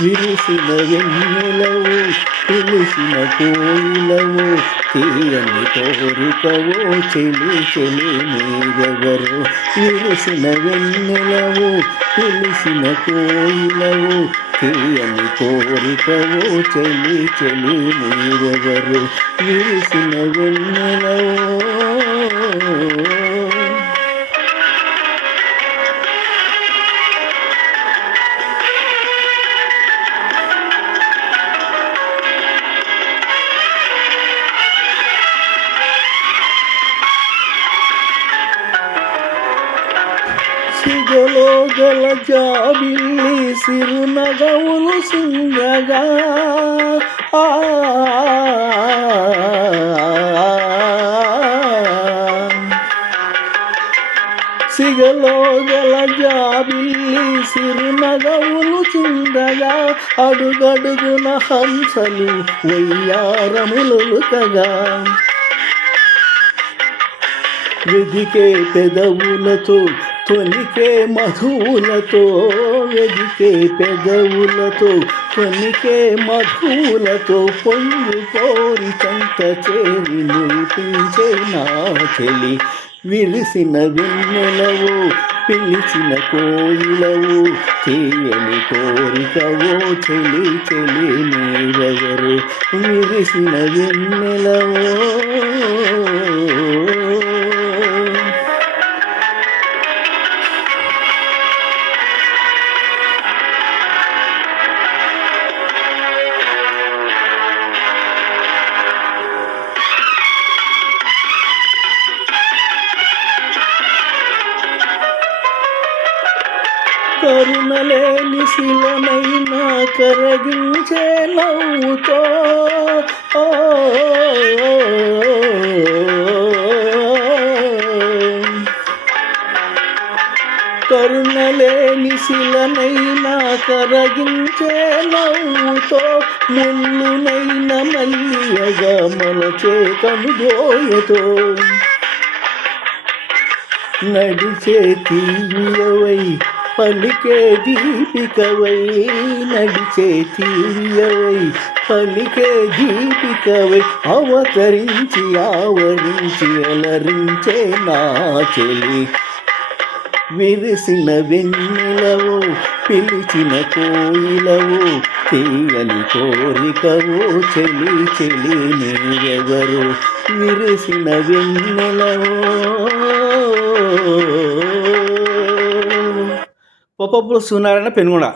విరిసిన వెన్నెలవు పిలిసిన కోయిలవు తీయని కోరికవో చెలి చెలి నీవెవరు. విరిసిన వెన్నెలవు పిలిసిన కోయిలవు తీయని కోరికవో చెలి చెలి నీవెవరు. విరిసిన వెన్నెలవో సిగలో గల జాబిల్లి సిరునగవులు సింగగా సిగలో గల జాబిల్లి సిరునగవులు చిందగా అడుగడుగున హంసలు వయ్యారములొలుకగా వెదికే పెదవులతో తొలికే మధువులతో వెదికే పెదవులతో తొలికే మధువులతో పొంగు కోరి చెంత చేరి మురిపించే నా చెలి. విరిసిన వెన్నెలవు పిలిచిన కోయిలవు తీయని కోరికవో చెలి చెలి నీవెవరు. విరిసిన వెన్నెలవో కరుణలేని శిలనైనా కరగించే నవ్వుతో కరుణలేని శిలనైనా కరగించే నవ్వుతో ముళ్ళునైన మల్లియగా మలచే కనుదోయతో నడిచే తీయవై పలికే దీపికవై నడిచే తీయవై పలికే దీపికవై అవతరించి ఆవరించి అలరించే నా చెలి. విరిసిన వెన్నెలవు పిలిచిన కోయిలవు తీయని కోరికవు చెలి చెలి నీవెవరు. విరిసిన వెన్నెలవో పొప్పప్పుడు సూనారాయణ పెనుగొండ.